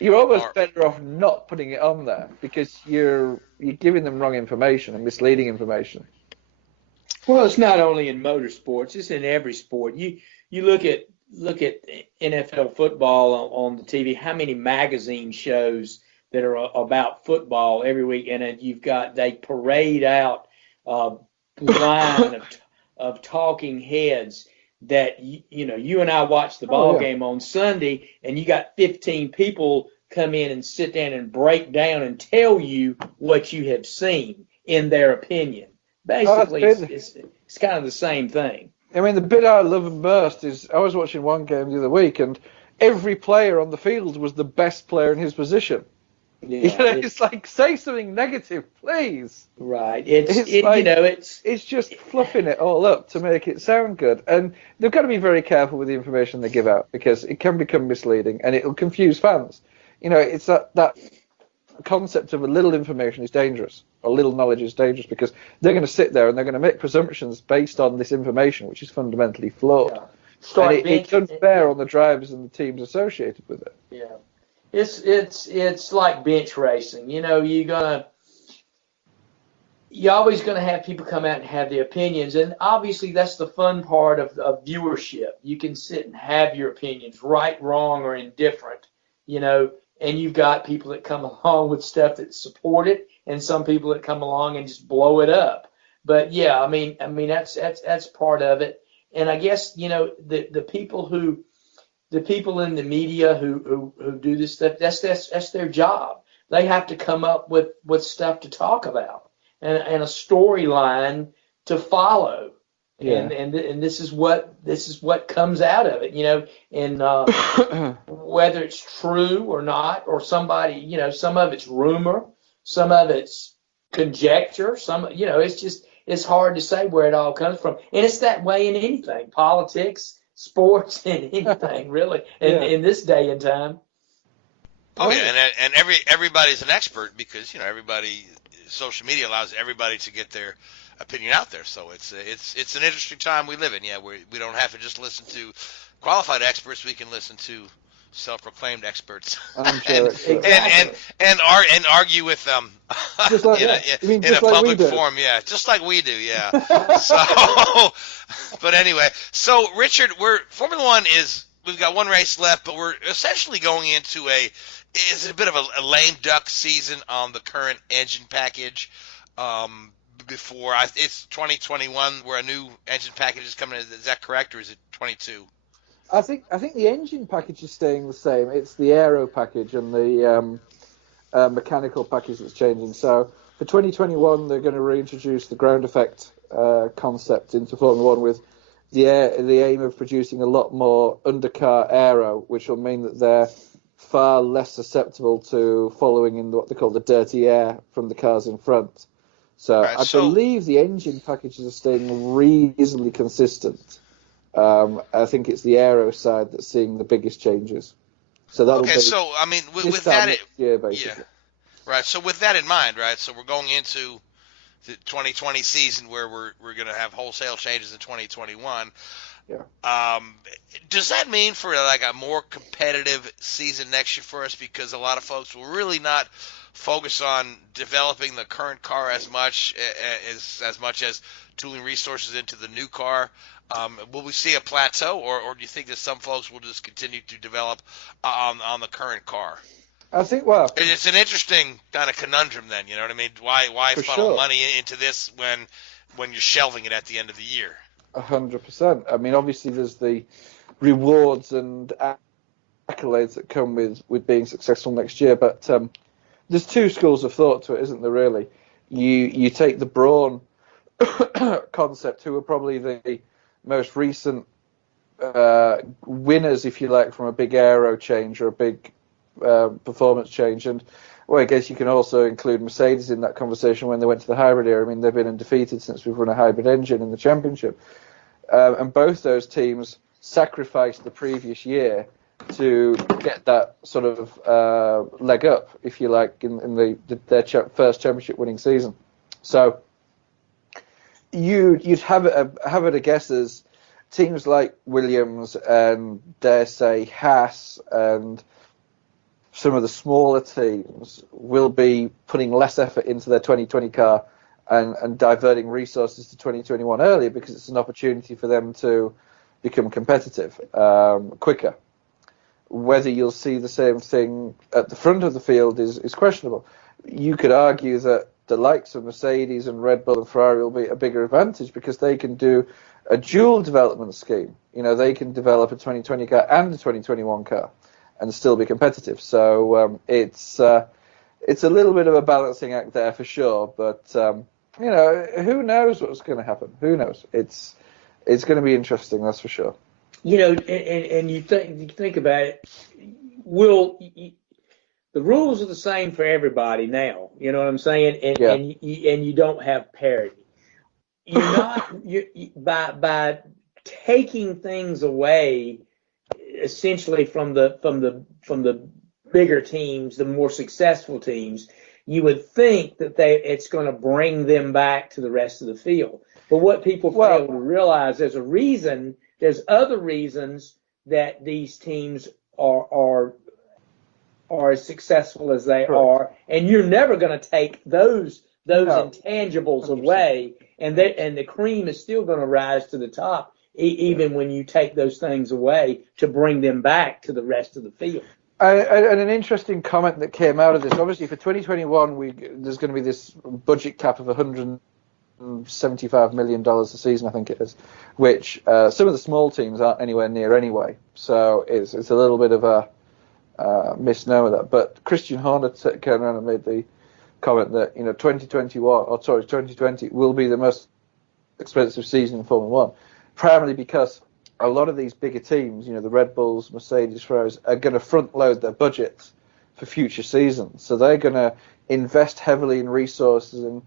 You're almost better off not putting it on there because you're giving them wrong information and misleading information. Well, it's not only in motorsports; it's in every sport. You look at NFL football on the TV. How many magazine shows that are about football every week, and they parade out a line of talking heads that you and I watch the ball game on Sunday, and you got 15 people come in and sit down and break down and tell you what you have seen in their opinion. Basically, it's kind of the same thing. I mean, the bit I love most is I was watching one game the other week, and every player on the field was the best player in his position. Yeah, it's like, say something negative, please. Right. It's just fluffing it all up to make it sound good. And they've got to be very careful with the information they give out because it can become misleading and it'll confuse fans. It's that concept of a little information is dangerous, or little knowledge is dangerous because they're going to sit there and they're going to make presumptions based on this information, which is fundamentally flawed. Yeah. And it's unfair on the drivers and the teams associated with it. Yeah. It's like bench racing. You're always going to have people come out and have their opinions, and obviously that's the fun part of viewership. You can sit and have your opinions, right, wrong, or indifferent, and you've got people that come along with stuff that support it, and some people that come along and just blow it up. But yeah, I mean that's part of it, and I guess the people in the media who do this stuff, that's their job. They have to come up with stuff to talk about and a storyline to follow. Yeah. And this is what comes out of it, and whether it's true or not, or somebody, some of it's rumor, some of it's conjecture, it's hard to say where it all comes from. And it's that way in anything, politics, sports, and anything really in this day and time. Oh yeah, and everybody's an expert because social media allows everybody to get their opinion out there. So it's an interesting time we live in. Yeah, we don't have to just listen to qualified experts. We can listen to self-proclaimed experts and argue with them just like in a public forum. Yeah, just like we do. Yeah. So, but anyway, so Richard, Formula One we've got one race left, but we're essentially going into a bit of a lame duck season on the current engine package. Before it's 2021 where a new engine package is coming in. Is that correct, or is it 22? I think the engine package is staying the same. It's the aero package and the mechanical package that's changing. So for 2021, they're going to reintroduce the ground effect concept into Formula One with the aim of producing a lot more undercar aero, which will mean that they're far less susceptible to following in what they call the dirty air from the cars in front. So I believe the engine packages are staying reasonably consistent. I think it's the aero side that's seeing the biggest changes. So that'll be so I mean, with that next year, basically. Yeah. Right. So with that in mind, right? So we're going into the 2020 season where we're going to have wholesale changes in 2021. Yeah. Does that mean for like a more competitive season next year for us? Because a lot of folks will really not focus on developing the current car as much as tooling resources into the new car. Will we see a plateau, or do you think that some folks will just continue to develop on the current car? I think, well, it's an interesting kind of conundrum then, you know what I mean? Why funnel money into this when you're shelving it at the end of the year? 100%. I mean, obviously there's the rewards and accolades that come with being successful next year, but there's two schools of thought to it, isn't there, really? You take the Brawn concept, who are probably the most recent winners, if you like, from a big aero change or a big performance change. And well, I guess you can also include Mercedes in that conversation when they went to the hybrid era. I mean, they've been undefeated since we've run a hybrid engine in the championship. And both those teams sacrificed the previous year to get that sort of leg up, if you like, in their first championship winning season. So you'd have it a guess as teams like Williams and, dare say, Haas and some of the smaller teams will be putting less effort into their 2020 car and diverting resources to 2021 earlier, because it's an opportunity for them to become competitive quicker. Whether you'll see the same thing at the front of the field is questionable. You could argue that the likes of Mercedes and Red Bull and Ferrari will be a bigger advantage because they can do a dual development scheme. You know, they can develop a 2020 car and a 2021 car and still be competitive. So it's a little bit of a balancing act there for sure. But you know, who knows what's going to happen? Who knows? It's going to be interesting, that's for sure. You know, and you think about it. The rules are the same for everybody now? You know what I'm saying? And you don't have parity. You're not by taking things away, essentially from the bigger teams, the more successful teams. You would think that it's going to bring them back to the rest of the field. But what people fail to realize, there's other reasons that these teams are as successful as they are, and you're never going to take those intangibles away, and the cream is still going to rise to the top, even when you take those things away to bring them back to the rest of the field. And an interesting comment that came out of this, obviously for 2021, there's going to be this budget cap of $175 million a season, I think it is, which some of the small teams aren't anywhere near anyway. So it's a little bit of a misnomer that. But Christian Horner came around and made the comment that 2020 will be the most expensive season in Formula One, primarily because a lot of these bigger teams, the Red Bulls, Mercedes, Ferraris, are going to front load their budgets for future seasons. So they're going to invest heavily in resources and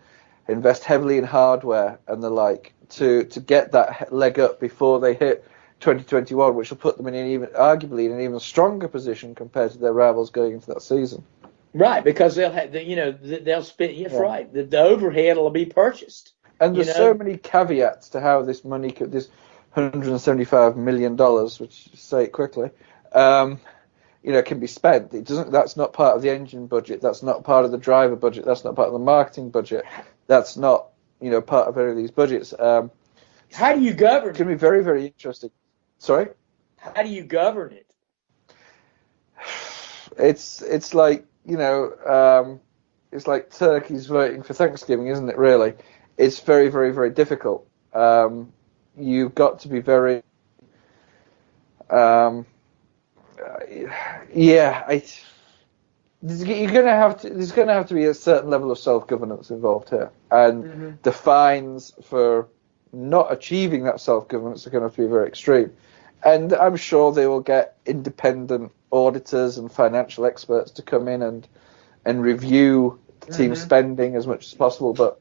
invest heavily in hardware and the like to get that leg up before they hit 2021, which will put them arguably in an even stronger position compared to their rivals going into that season. Right, because they'll have they'll spend. Yes, right. The overhead will be purchased. And there's so many caveats to how this money could, this $175 million, which say it quickly, can be spent. That's not part of the engine budget. That's not part of the driver budget. That's not part of the marketing budget. That's not, part of any of these budgets. How do you govern it? It's going to be very, very interesting. Sorry? How do you govern it? It's like, it's like turkeys voting for Thanksgiving, isn't it, really? It's very, very, very difficult. You've got to be very, there's going to have to be a certain level of self-governance involved here, and the fines for not achieving that self-governance are going to have to be very extreme. And I'm sure they will get independent auditors and financial experts to come in and review the team spending as much as possible. But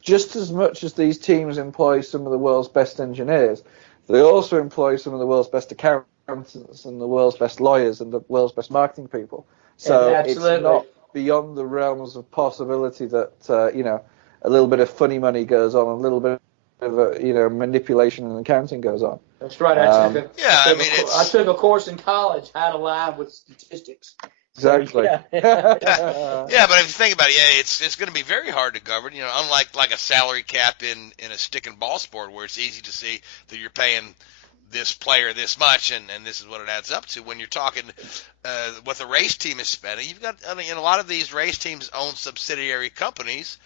just as much as these teams employ some of the world's best engineers, they also employ some of the world's best accountants and the world's best lawyers and the world's best marketing people. So it's not beyond the realms of possibility that a little bit of funny money goes on, a little bit of manipulation and accounting goes on. That's right. I took a course in college, how to lie with statistics. Exactly. Yeah, but if you think about it, it's going to be very hard to govern. Unlike a salary cap in a stick and ball sport where it's easy to see that you're paying this player this much, and this is what it adds up to. When you're talking what the race team is spending, you've got, I mean, a lot of these race teams own subsidiary companies,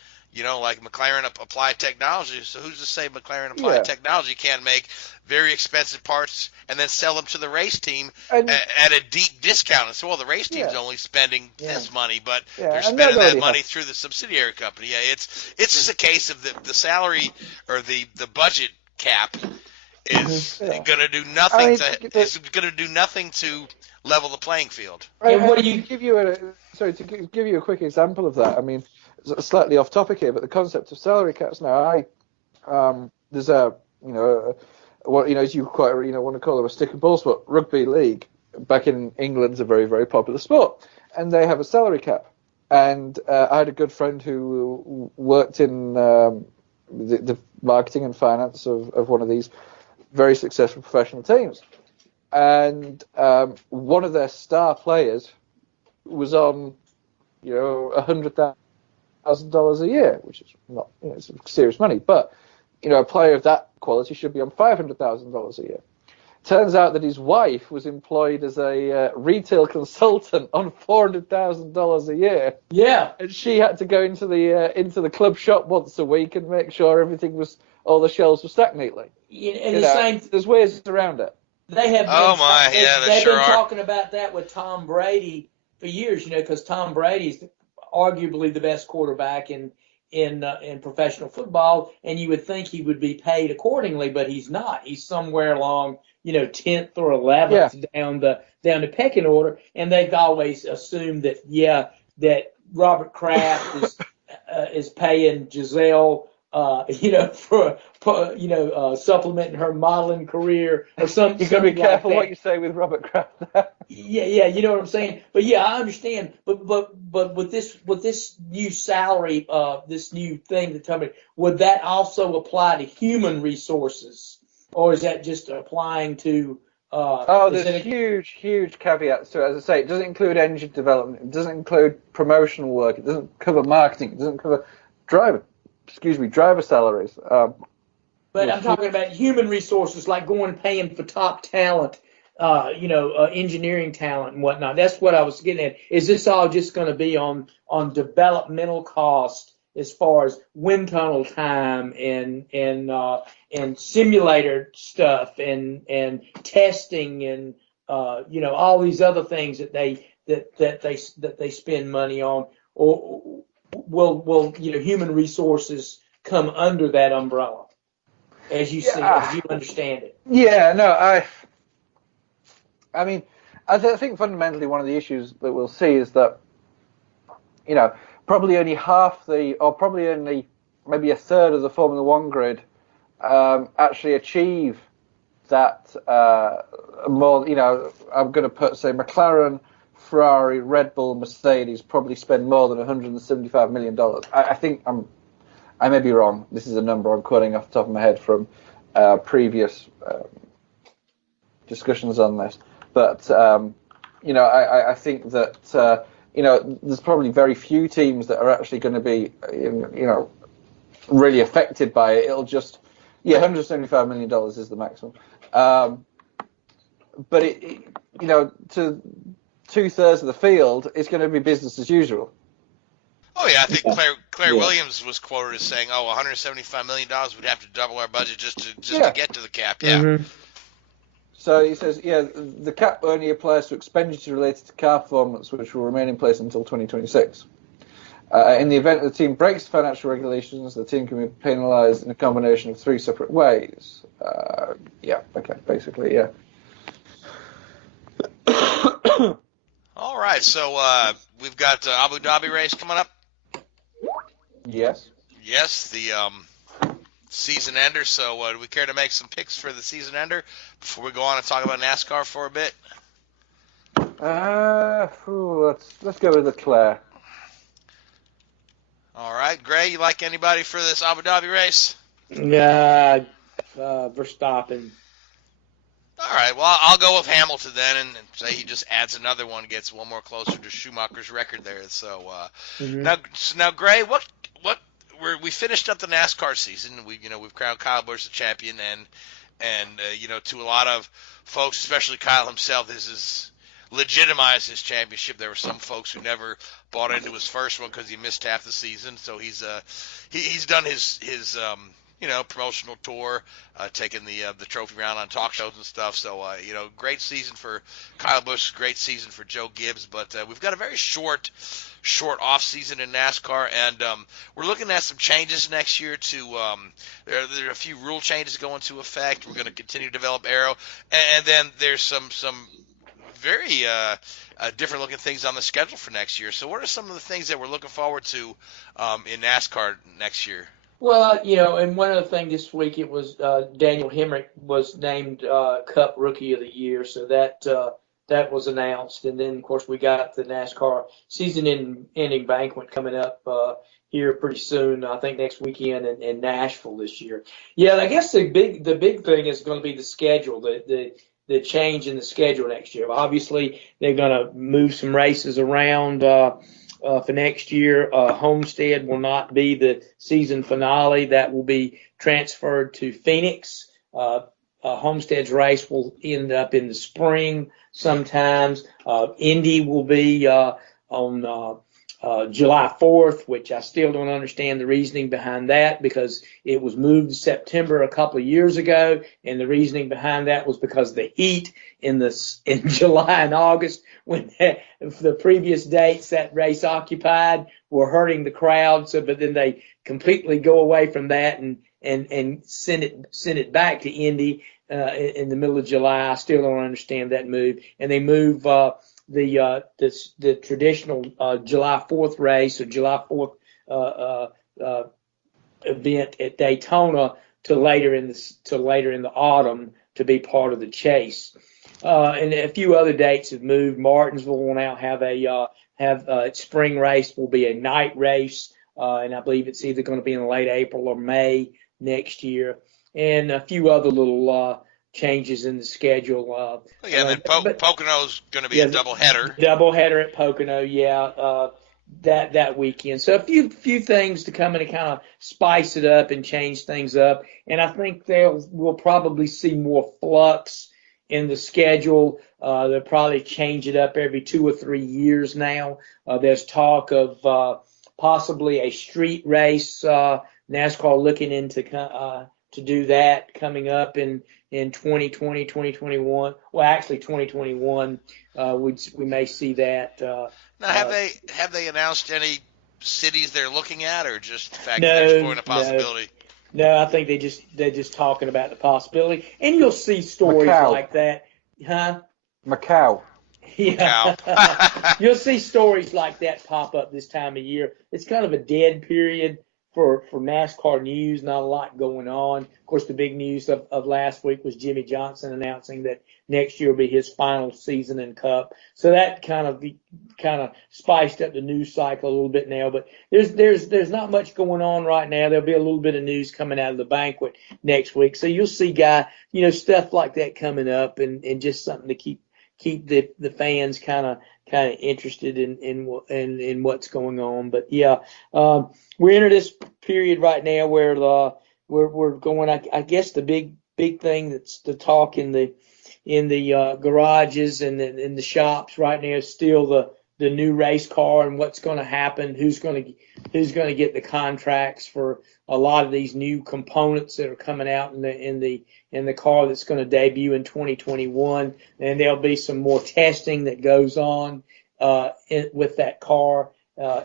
like McLaren Applied Technology. So who's to say McLaren Applied Technology can't make very expensive parts and then sell them to the race team at a deep discount? And so, well, the race team's only spending this money, but they're spending that money through the subsidiary company. Yeah, it's just a case of the salary or the budget cap is going to do nothing to level the playing field. And what do you give you to give you a quick example of that? I mean, slightly off topic here, but the concept of salary caps now, there's what as you quite want to call them a stick and ball sport, rugby league back in England's a very, very popular sport, and they have a salary cap. And I had a good friend who worked in the marketing and finance of one of these very successful professional teams, and one of their star players was on $100,000 a year, which is not it's serious money, but a player of that quality should be on $500,000 a year. Turns out that his wife was employed as a retail consultant on $400,000 a year. Yeah, and she had to go into the club shop once a week and make sure all the shelves were stacked neatly. There's ways around it. They have. They've been talking about that with Tom Brady for years. Because Tom Brady's arguably the best quarterback in professional football, and you would think he would be paid accordingly, but he's not. He's somewhere along 10th or 11th down the pecking order, and they've always assumed that Robert Kraft is paying Giselle for supplementing her modeling career or something. You got to be careful what you say with Robert Kraft. Yeah, you know what I'm saying. But yeah, I understand. But with this new salary, this new thing that's coming, would that also apply to human resources, or is that just applying to? There's huge caveats to it. As I say, it doesn't include engine development. It doesn't include promotional work. It doesn't cover marketing. It doesn't cover driver salaries. But I'm talking about human resources, like going and paying for top talent, engineering talent and whatnot. That's what I was getting at. Is this all just going to be on developmental cost as far as wind tunnel time and simulator stuff and testing and all these other things that they spend money on, or will human resources come under that umbrella as you see, as you understand it? Yeah, no, I mean, I think fundamentally one of the issues that we'll see is that, probably only maybe a third of the Formula One grid actually achieve that more. I'm going to put, say, McLaren, Ferrari, Red Bull, Mercedes probably spend more than $175 million. I think I may be wrong. This is a number I'm quoting off the top of my head from previous discussions on this. But, I think that, there's probably very few teams that are actually going to be, really affected by it. It'll just, $175 million is the maximum. But, to 2/3 of the field, it's going to be business as usual. Oh, yeah, I think Claire Williams was quoted as saying, $175 million, we'd have to double our budget just to get to the cap. Yeah. Mm-hmm. So he says, the cap only applies to expenditure related to car performance, which will remain in place until 2026. In the event that the team breaks the financial regulations, the team can be penalised in a combination of 3 separate ways. Basically. All right, so we've got Abu Dhabi race coming up. Yes. Yes, the season ender. So do we care to make some picks for the season ender before we go on and talk about NASCAR for a bit? Let's go with Leclerc. All right, Gray, you like anybody for this Abu Dhabi race? Yeah, Verstappen. All right, well, I'll go with Hamilton then and say he just adds another one, gets one more closer to Schumacher's record there. So now, Gray, we finished up the NASCAR season. We've crowned Kyle Busch the champion, and to a lot of folks, especially Kyle himself, this is legitimized his championship. There were some folks who never bought into his first one because he missed half the season. So he's done his promotional tour, taking the trophy around on talk shows and stuff. So great season for Kyle Busch, great season for Joe Gibbs. But we've got a very short off season in NASCAR, and we're looking at some changes next year. There are a few rule changes going into effect. We're going to continue to develop Aero, and then there's some very different looking things on the schedule for next year. So what are some of the things that we're looking forward to in NASCAR next year? Well, and one other thing this week, it was Daniel Hemrick was named Cup Rookie of the Year, so that was announced. And then, of course, we got the NASCAR season-ending banquet coming up here pretty soon, I think next weekend in Nashville this year. Yeah, I guess the big thing is going to be the schedule, the change in the schedule next year. Obviously, they're going to move some races around for next year. Homestead will not be the season finale. That will be transferred to Phoenix. Homestead's race will end up in the spring sometimes. Indy will be on July 4th, which I still don't understand the reasoning behind that, because it was moved to September a couple of years ago, and the reasoning behind that was because the heat in July and August, when the previous dates that race occupied were hurting the crowd. So, but then they completely go away from that and send it back to Indy in the middle of July. I still don't understand that move, and they move the traditional July 4th race or July 4th event at Daytona to later in the autumn to be part of the chase. And a few other dates have moved. Martinsville will now have its spring race will be a night race, and I believe it's either going to be in late April or May next year. And a few other little changes in the schedule. And then Pocono's going to be a doubleheader. Doubleheader at Pocono, that weekend. So a few things to come in and kind of spice it up and change things up. And I think we'll probably see more flux in the schedule. They'll probably change it up every 2 or 3 years now. There's talk of possibly a street race. NASCAR looking into to do that coming up in 2020, 2021. Well, actually 2021, we may see that. Now, have they announced any cities they're looking at, or just the fact that they're exploring a possibility? No, I think they're just talking about the possibility, and you'll see stories like that, huh? Macau. Yeah, you'll see stories like that pop up this time of year. It's kind of a dead period for NASCAR news, not a lot going on. Of course, the big news of last week was Jimmy Johnson announcing that next year will be his final season in Cup. So that kind of spiced up the news cycle a little bit now. But there's not much going on right now. There'll be a little bit of news coming out of the banquet next week. So you'll see stuff like that coming up, and just something to keep the fans kind of interested in what's going on. But yeah, we're into this period right now where we're going. I guess the big thing that's the talk in the garages and in the shops right now is still the new race car and what's going to happen. Who's going to get the contracts for a lot of these new components that are coming out in the car that's going to debut in 2021, and there'll be some more testing that goes on with that car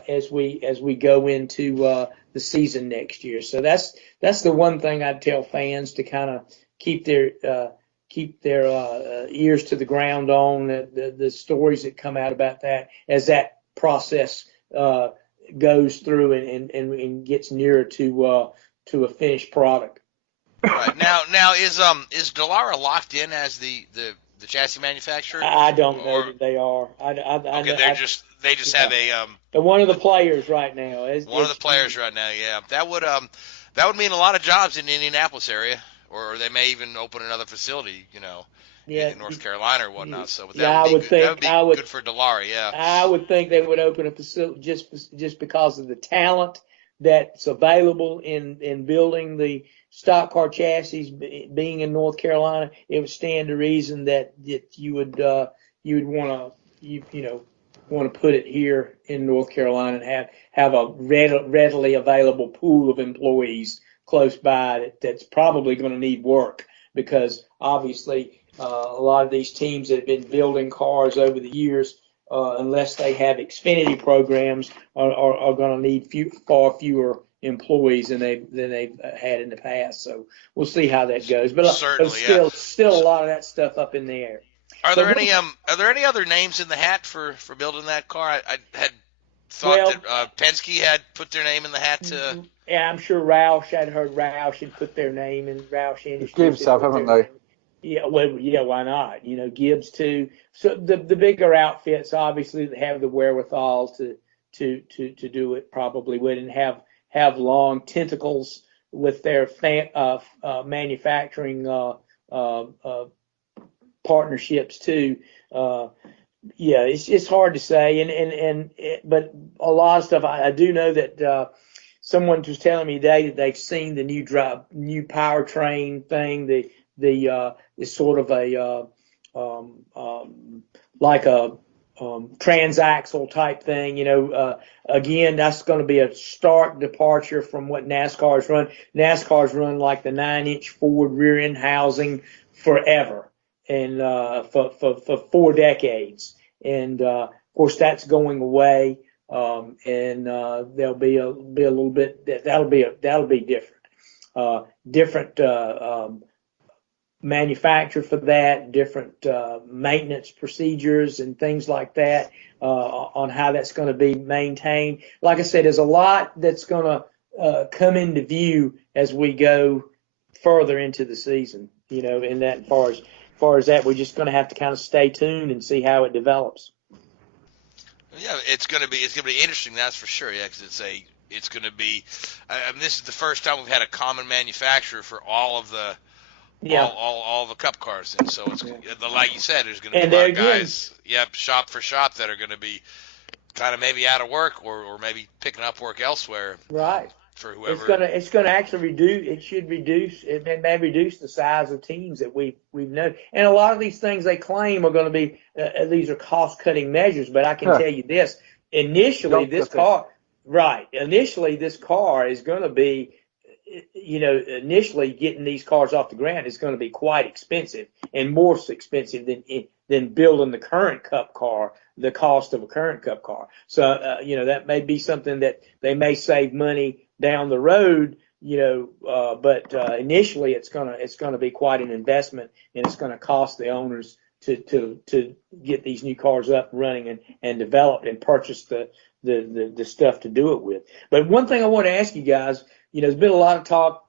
as we go into the season next year. So that's the one thing I'd tell fans to kind of keep their ears to the ground on, the stories that come out about that as that process goes through and gets nearer to a finished product. Right. Now is Dallara locked in as the chassis manufacturer? I don't know that they are. They just have a they're one of the players right now. Yeah. That would mean a lot of jobs in the Indianapolis area, or they may even open another facility, in North Carolina or whatnot. So that would be good for Dallara. Yeah. I would think they would open a facility just because of the talent that's available in building the stock car chassis, being in North Carolina, it would stand to reason that you would want to put it here in North Carolina and have a readily available pool of employees close by that's probably going to need work, because obviously a lot of these teams that have been building cars over the years, unless they have Xfinity programs, are going to need far fewer employees than they've had in the past. So we'll see how that goes. But still a lot of that stuff up in the air. Are there any other names in the hat for building that car? I had thought that Penske had put their name in the hat to. Yeah, I'm sure Roush. I'd heard Roush had put their name in. Roush Industries. Gibbs have, haven't they? Yeah, well, yeah. Why not? Gibbs too. So the bigger outfits obviously have the wherewithal to do it, probably would, and have long tentacles with their manufacturing partnerships too. Yeah, it's hard to say, but a lot of stuff I do know that someone was telling me today that they've seen the new powertrain thing. It's sort of a like a transaxle type thing. Again, that's going to be a stark departure from what NASCAR's run. NASCAR's run like the 9-inch forward rear end housing forever, and for 4 decades. And of course, that's going away. And there'll be a little bit that'll be different. Different manufacturer for that, different maintenance procedures and things like that on how that's going to be maintained. Like I said, there's a lot that's going to come into view as we go further into the season. In that, as far as that, we're just going to have to kind of stay tuned and see how it develops. Yeah, it's going to be interesting, that's for sure. Yeah, because it's going to be. I mean, this is the first time we've had a common manufacturer for all of the. Yeah. All the Cup cars, and so it's like you said, there's going to be a lot of guys, shop for shop, that are going to be kind of maybe out of work or maybe picking up work elsewhere. Right. For whoever. It's going to actually reduce. It may reduce the size of teams that we've known. And a lot of these things they claim are going to be these are cost cutting measures. But I can tell you this: initially, this car is going to be. Initially getting these cars off the ground is going to be quite expensive, and more expensive than building the current Cup car, the cost of a current Cup car. So, that may be something that they may save money down the road, but initially it's going to be quite an investment, and it's going to cost the owners to get these new cars up and running and developed and purchase the stuff to do it with. But one thing I want to ask you guys, there's been a lot of talk.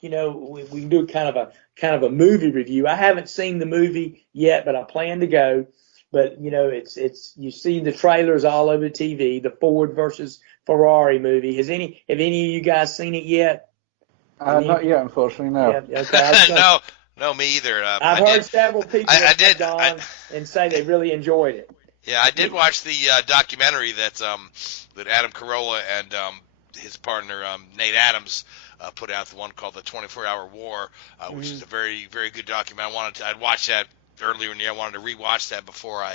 We can do kind of a movie review. I haven't seen the movie yet, but I plan to go. But it's you see the trailers all over TV, the Ford versus Ferrari movie. Have any of you guys seen it yet? Not yet, unfortunately. No. Yeah, okay. No, me either. I've heard several people have gone and say they really enjoyed it. Yeah, I did watch the documentary that Adam Carolla and his partner Nate Adams put out, the one called The 24-Hour War, which is a very, very good document. I'd watched that earlier in the year. I wanted to rewatch that before I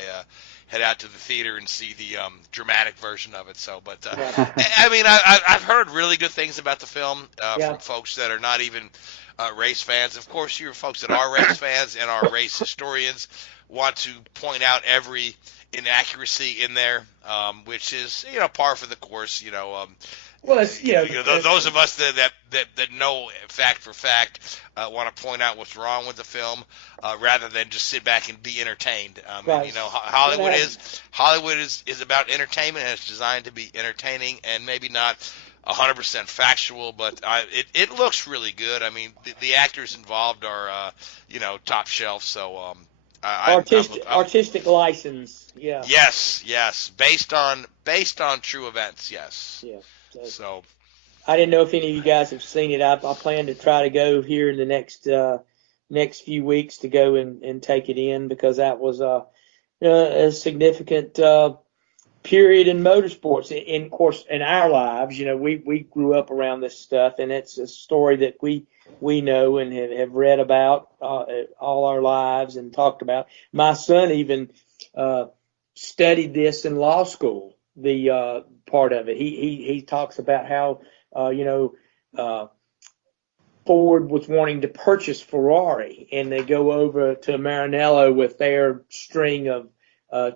head out to the theater and see the dramatic version of it. So, but I mean, I've heard really good things about the film from folks that are not even race fans. Of course, you folks that are race fans and are race historians want to point out every inaccuracy in there, which is par for the course. Well, it's those of us that know fact for fact want to point out what's wrong with the film rather than just sit back and be entertained. Right. Hollywood is about entertainment, and it's designed to be entertaining and maybe not 100% factual, but it looks really good. I mean, the actors involved are top shelf. So artistic license. Yeah. Yes. Based on true events. Yes. Yeah. So I didn't know if any of you guys have seen it. I plan to try to go here in the next few weeks to go and take it in, because that was a significant period in motorsports. In of course, in our lives, we grew up around this stuff, and it's a story that we know and have read about all our lives and talked about. My son even studied this in law school, the part of it. He talks about how Ford was wanting to purchase Ferrari, and they go over to Maranello with their string of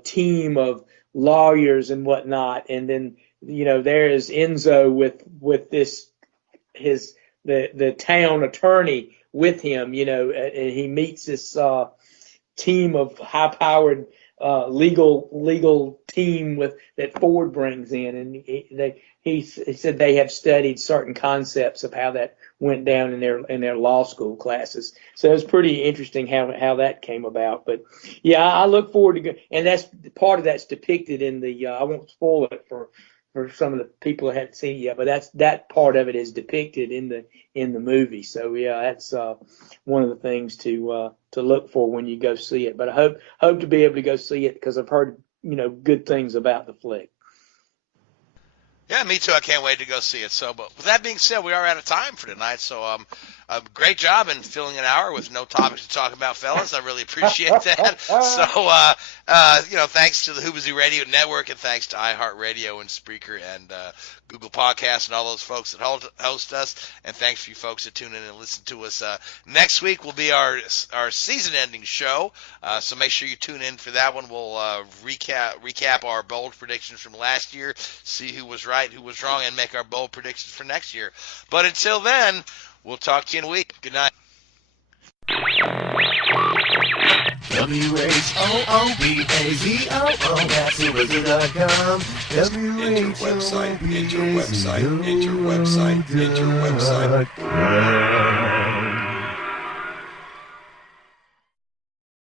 team of lawyers and whatnot, and then there is Enzo with this the town attorney with him, and he meets this team of high-powered legal team that Ford brings in, and he said they have studied certain concepts of how that went down in their law school classes. So it's pretty interesting how that came about. But yeah, I look forward to and that's part of that's depicted in the I won't spoil it for some of the people who haven't seen it yet, but that part of it is depicted in the movie. So yeah, that's one of the things to look for when you go see it. But I hope to be able to go see it, because I've heard good things about the flick. Yeah, me too. I can't wait to go see it. So, but with that being said, we are out of time for tonight. So, great job in filling an hour with no topics to talk about, fellas. I really appreciate that. So, thanks to the Hoobazoo Radio Network, and thanks to iHeartRadio and Spreaker and Google Podcasts and all those folks that host us. And thanks for you folks that tune in and listen to us. Next week will be our season-ending show. So make sure you tune in for that one. We'll recap our bold predictions from last year, see who was right, who was wrong, and make our bold predictions for next year. But until then, we'll talk to you in a week. Good night. WHOOBAZOO, that's Hoobazoo.com. Enter website, enter website, enter website, enter website.